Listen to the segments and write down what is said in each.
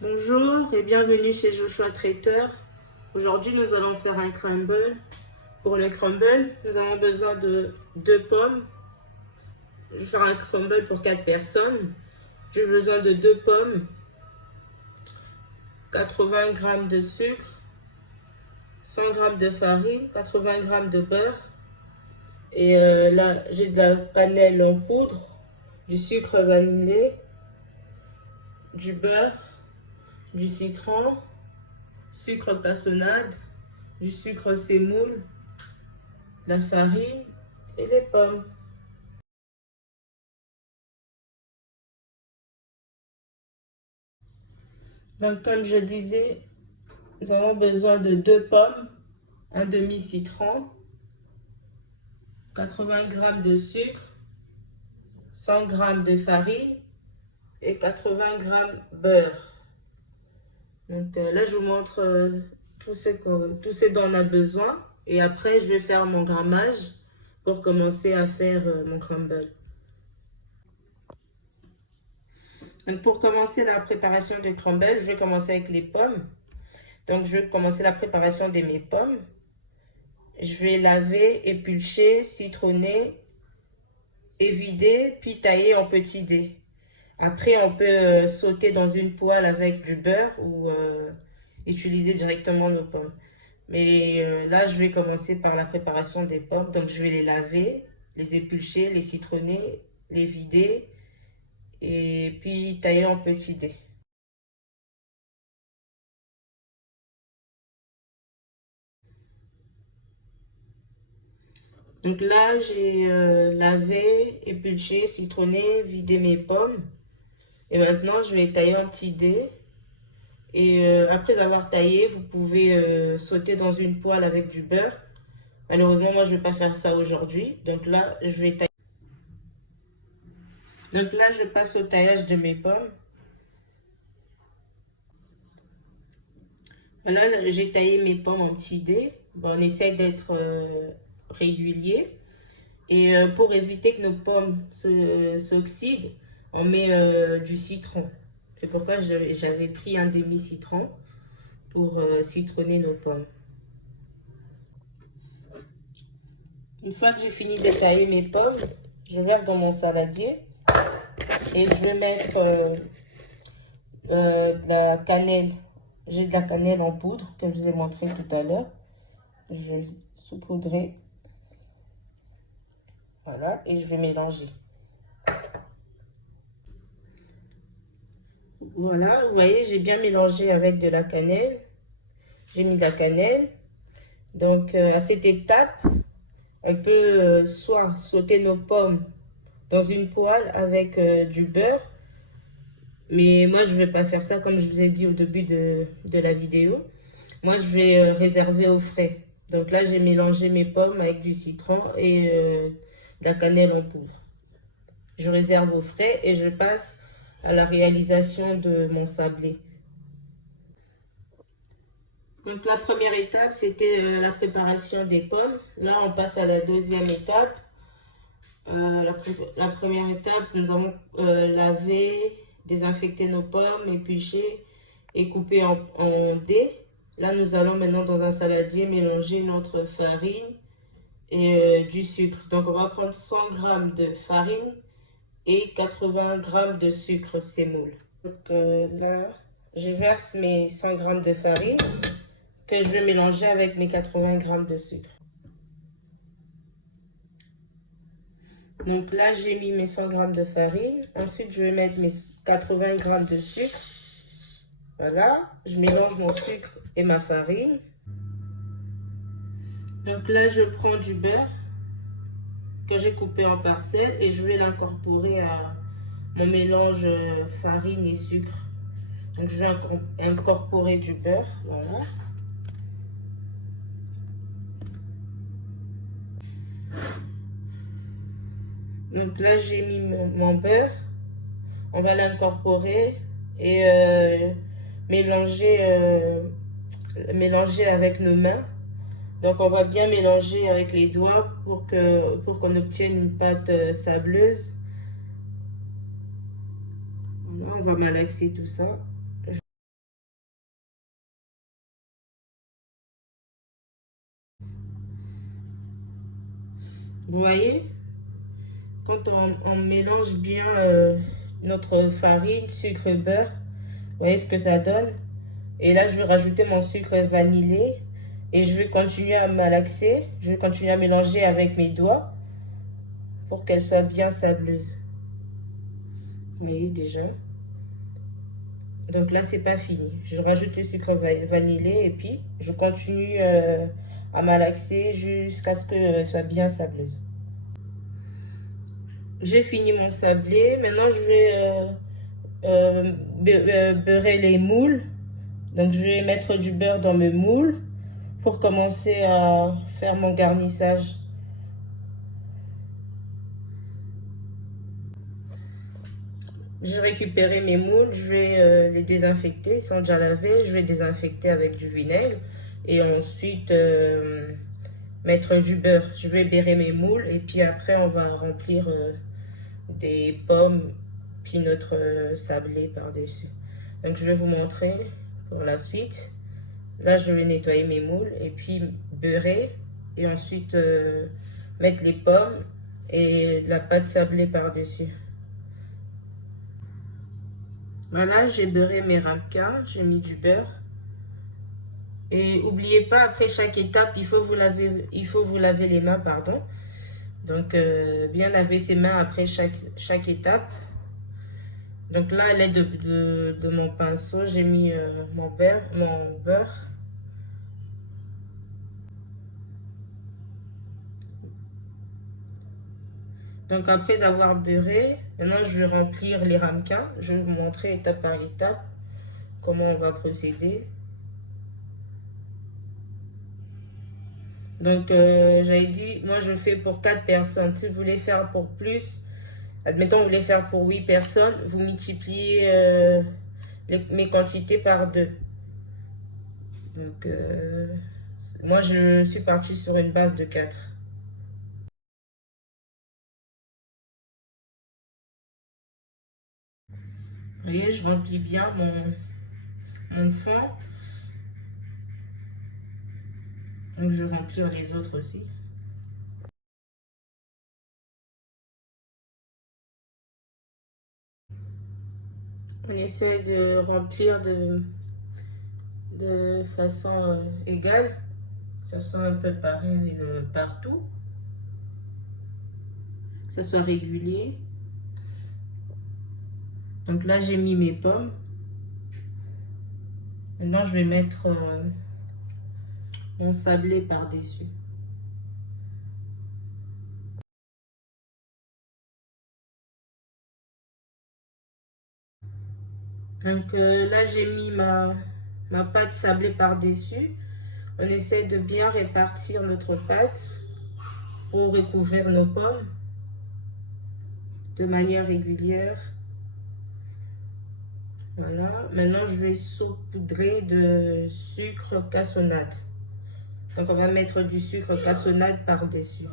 Bonjour et bienvenue chez Joshua Traiteur. Aujourd'hui, nous allons faire un crumble. Pour le crumble, nous avons besoin de 2 pommes. Je vais faire un crumble pour 4 personnes. J'ai besoin de 2 pommes, 80 g de sucre, 100 g de farine, 80 g de beurre. Et là, j'ai de la cannelle en poudre, du sucre vanillé, du beurre, du citron, sucre cassonade, du sucre sémoule, la farine et les pommes. Donc, comme je disais, nous avons besoin de 2 pommes, un demi-citron, 80 g de sucre, 100 g de farine et 80 g de beurre. Donc là, je vous montre tout ce dont on a besoin. Et après, je vais faire mon grammage pour commencer à faire mon crumble. Donc pour commencer la préparation du crumble, je vais commencer avec les pommes. Donc je vais commencer la préparation de mes pommes. Je vais laver, épulcher, citronner et vider, puis tailler en petits dés. Après, on peut sauter dans une poêle avec du beurre ou utiliser directement nos pommes. Mais là, je vais commencer par la préparation des pommes. Donc, je vais les laver, les épulcher, les citronner, les vider et puis tailler en petits dés. Donc là, j'ai lavé, épulché, citronné, vidé mes pommes. Et maintenant, je vais les tailler en petits dés. Et après avoir taillé, vous pouvez sauter dans une poêle avec du beurre. Malheureusement, moi, je ne vais pas faire ça aujourd'hui. Donc là, je vais tailler. Donc là, je passe au taillage de mes pommes. Voilà, j'ai taillé mes pommes en petits dés. Bon, on essaie d'être régulier. Et pour éviter que nos pommes s'oxydent, on met du citron. C'est pourquoi j'avais pris un demi-citron pour citronner nos pommes. Une fois que j'ai fini de tailler mes pommes, je verse dans mon saladier et je vais mettre de la cannelle. J'ai de la cannelle en poudre, comme je vous ai montré tout à l'heure. Je vais saupoudrer. Voilà, et je vais mélanger. Voilà, vous voyez, j'ai bien mélangé avec de la cannelle. J'ai mis de la cannelle. Donc, à cette étape, on peut soit sauter nos pommes dans une poêle avec du beurre. Mais moi, je ne vais pas faire ça comme je vous ai dit au début de la vidéo. Moi, je vais réserver au frais. Donc là, j'ai mélangé mes pommes avec du citron et de la cannelle en poudre. Je réserve au frais et je passe à la réalisation de mon sablé. Donc la première étape, c'était la préparation des pommes. Là, on passe à la deuxième étape. La première étape, nous avons lavé, désinfecté nos pommes, épluché et coupé en dés. Là, nous allons maintenant dans un saladier mélanger notre farine et du sucre. Donc, on va prendre 100 g de farine et 80 g de sucre sémoule. Donc là, je verse mes 100 g de farine que je vais mélanger avec mes 80 g de sucre. Donc là, j'ai mis mes 100 g de farine. Ensuite, je vais mettre mes 80 g de sucre. Voilà, je mélange mon sucre et ma farine. Donc là, je prends du beurre que j'ai coupé en parcelles et je vais l'incorporer à mon mélange farine et sucre. Donc, je vais incorporer du beurre. Voilà. Donc là, j'ai mis mon beurre. On va l'incorporer et mélanger avec nos mains. Donc, on va bien mélanger avec les doigts pour qu'on obtienne une pâte sableuse. Voilà, on va malaxer tout ça. Vous voyez, quand on mélange bien notre farine, sucre, beurre, vous voyez ce que ça donne. Et là, je vais rajouter mon sucre vanillé et je vais continuer à malaxer. Je vais continuer à mélanger avec mes doigts pour qu'elle soit bien sableuse. Vous voyez déjà. Donc là, c'est pas fini. Je rajoute le sucre vanillé et puis je continue à malaxer jusqu'à ce qu'elle soit bien sableuse. J'ai fini mon sablé. Maintenant, je vais beurrer les moules. Donc, je vais mettre du beurre dans mes moules pour commencer à faire mon garnissage. J'ai récupéré mes moules, je vais les désinfecter, ils sont déjà lavés, je vais désinfecter avec du vinaigre et ensuite mettre du beurre. Je vais beurrer mes moules et puis après on va remplir des pommes puis notre sablé par-dessus. Donc je vais vous montrer pour la suite. Là je vais nettoyer mes moules et puis beurrer et ensuite mettre les pommes et la pâte sablée par-dessus. Voilà, j'ai beurré mes ramequins, j'ai mis du beurre. Et n'oubliez pas, après chaque étape, il faut vous laver les mains, pardon. Donc, bien laver ses mains après chaque étape. Donc là, à l'aide de mon pinceau, j'ai mis mon beurre. Donc après avoir beurré, maintenant je vais remplir les ramequins. Je vais vous montrer étape par étape comment on va procéder. Donc j'avais dit, moi je fais pour 4 personnes. Si vous voulez faire pour plus, admettons vous voulez faire pour 8 personnes, vous multipliez mes quantités par 2. Donc moi je suis partie sur une base de 4. Vous voyez, je remplis bien mon fond. Donc je vais remplir les autres aussi. On essaie de remplir de façon égale, que ça soit un peu pareil partout, que ça soit régulier. Donc là, j'ai mis mes pommes. Maintenant, je vais mettre mon sablé par-dessus. Donc là, j'ai mis ma pâte sablée par-dessus. On essaie de bien répartir notre pâte pour recouvrir nos pommes de manière régulière. Voilà. Maintenant, je vais saupoudrer de sucre cassonade. Donc, on va mettre du sucre cassonade par-dessus.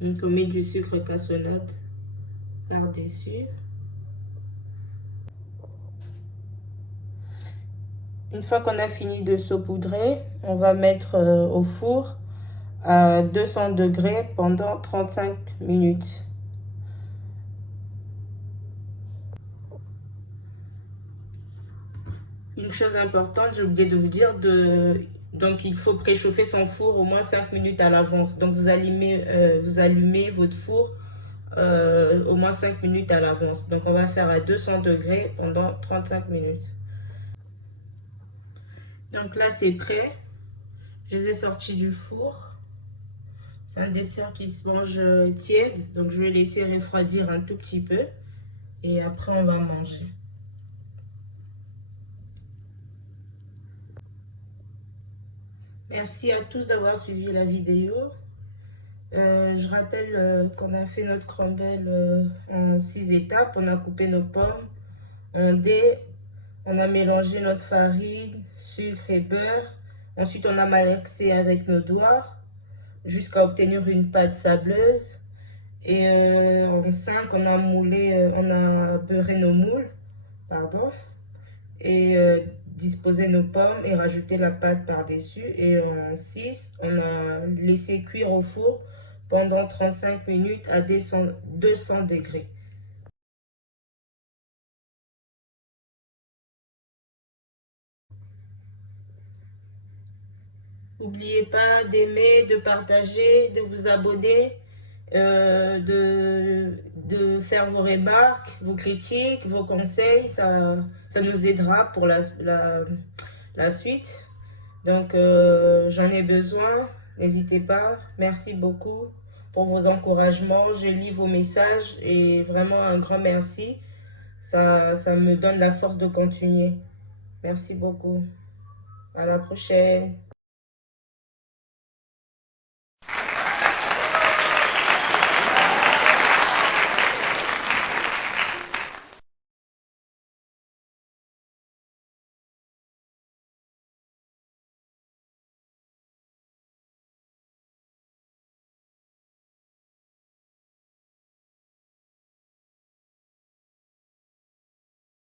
Donc, on met du sucre cassonade par-dessus. Une fois qu'on a fini de saupoudrer, on va mettre au four à 200 degrés pendant 35 minutes. Une chose importante, j'ai oublié de vous dire, donc il faut préchauffer son four au moins 5 minutes à l'avance. Donc vous allumez votre four au moins 5 minutes à l'avance. Donc on va faire à 200 degrés pendant 35 minutes. Donc là c'est prêt. Je les ai sortis du four. C'est un dessert qui se mange tiède. Donc je vais laisser refroidir un tout petit peu. Et après on va manger. Merci à tous d'avoir suivi la vidéo. Je rappelle qu'on a fait notre crumble en 6 étapes. On a coupé nos pommes en dés. On a mélangé notre farine, sucre et beurre. Ensuite, on a malaxé avec nos doigts jusqu'à obtenir une pâte sableuse. Et en 5, on a moulé, on a beurré nos moules, pardon. Et disposé nos pommes et rajouté la pâte par-dessus. Et en 6, on a laissé cuire au four pendant 35 minutes à 200 degrés. N'oubliez pas d'aimer, de partager, de vous abonner, de faire vos remarques, vos critiques, vos conseils. Ça nous aidera pour la suite. Donc, j'en ai besoin. N'hésitez pas. Merci beaucoup pour vos encouragements. Je lis vos messages et vraiment un grand merci. Ça me donne la force de continuer. Merci beaucoup. À la prochaine.